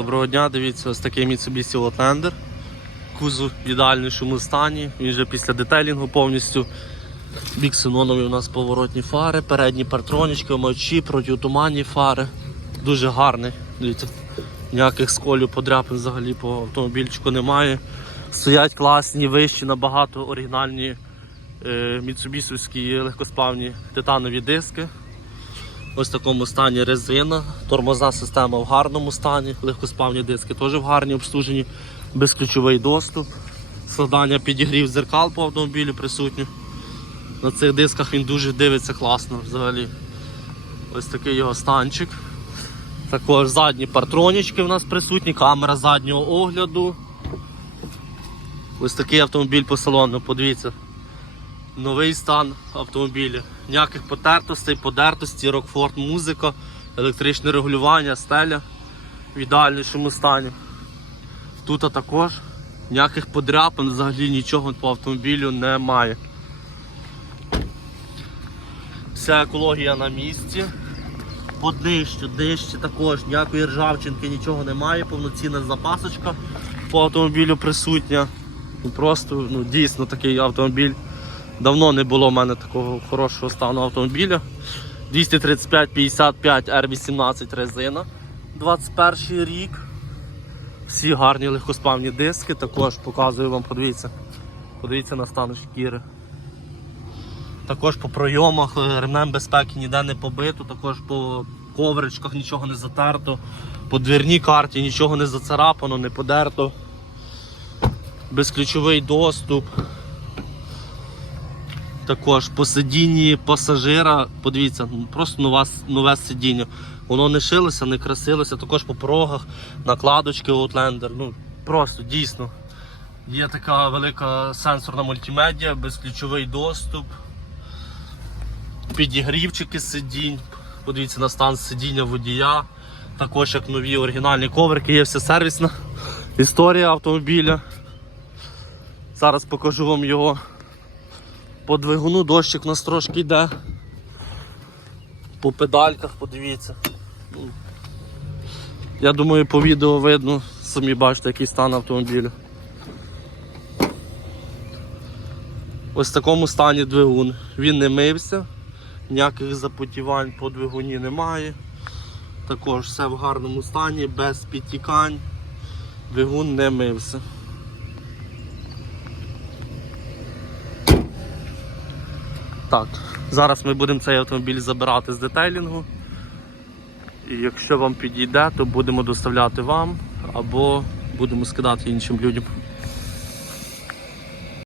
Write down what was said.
Доброго дня, дивіться, ось такий Mitsubishi Outlander. Кузов в ідеальнішому стані. Він вже після детелінгу повністю. Біксенонові у нас поворотні фари, передні партронічки, мочі, протитуманні фари. Дуже гарний. Дивіться, ніяких сколів подряпин взагалі по автомобільчику немає. Стоять класні, вищі, набагато оригінальні е, міцубісівські легкосплавні титанові диски. Ось такому стані резина, тормозна система в гарному стані, легкосплавні диски теж в гарній обслужені, безключовий доступ, складання підігрів зеркал по автомобілю присутні. На цих дисках він дуже дивиться класно взагалі. Ось такий його станчик. Також задні партронічки в нас присутні, камера заднього огляду. Ось такий автомобіль по салону, подивіться. Новий стан автомобіля. Ніяких потертостей, подертості, Рокфорд музика, електричне регулювання, стеля в ідеальнішому стані. Тут також ніяких подряпин, взагалі нічого по автомобілю немає. Вся екологія на місці. По днищу, днище також, ніякої ржавчинки, нічого немає, повноцінна запасочка по автомобілю присутня. Ну, Просто ну, дійсно такий автомобіль. Давно не було в мене такого хорошого стану автомобіля. 235-55 R18 резина. 21 рік. Всі гарні легкосплавні диски. Також показую вам, подивіться. Подивіться на стан шкіри. Також по пройомах е, ремнем безпеки ніде не побито, також по ковричках нічого не затерто, по двірній карті нічого не зацарапано, не подерто. Безключовий доступ. Також по сидінні пасажира, подивіться, просто нове, нове сидіння. Воно не шилося, не красилося, також по порогах, накладочки Outlander. Ну, просто дійсно. Є така велика сенсорна мультимедіа, безключовий доступ, підігрівчики сидінь. Подивіться на стан сидіння водія. Також як нові оригінальні коврики, є вся сервісна історія автомобіля. Зараз покажу вам його. По двигуну дощик у нас трошки йде. По педальках подивіться. Я думаю, по відео видно, самі бачите, який стан автомобіля. Ось в такому стані двигун. Він не мився, ніяких запотівань по двигуні немає. Також все в гарному стані, без підтікань. Двигун не мився. Так, зараз ми будемо цей автомобіль забирати з детейлінгу. І якщо вам підійде, то будемо доставляти вам або будемо скидати іншим людям.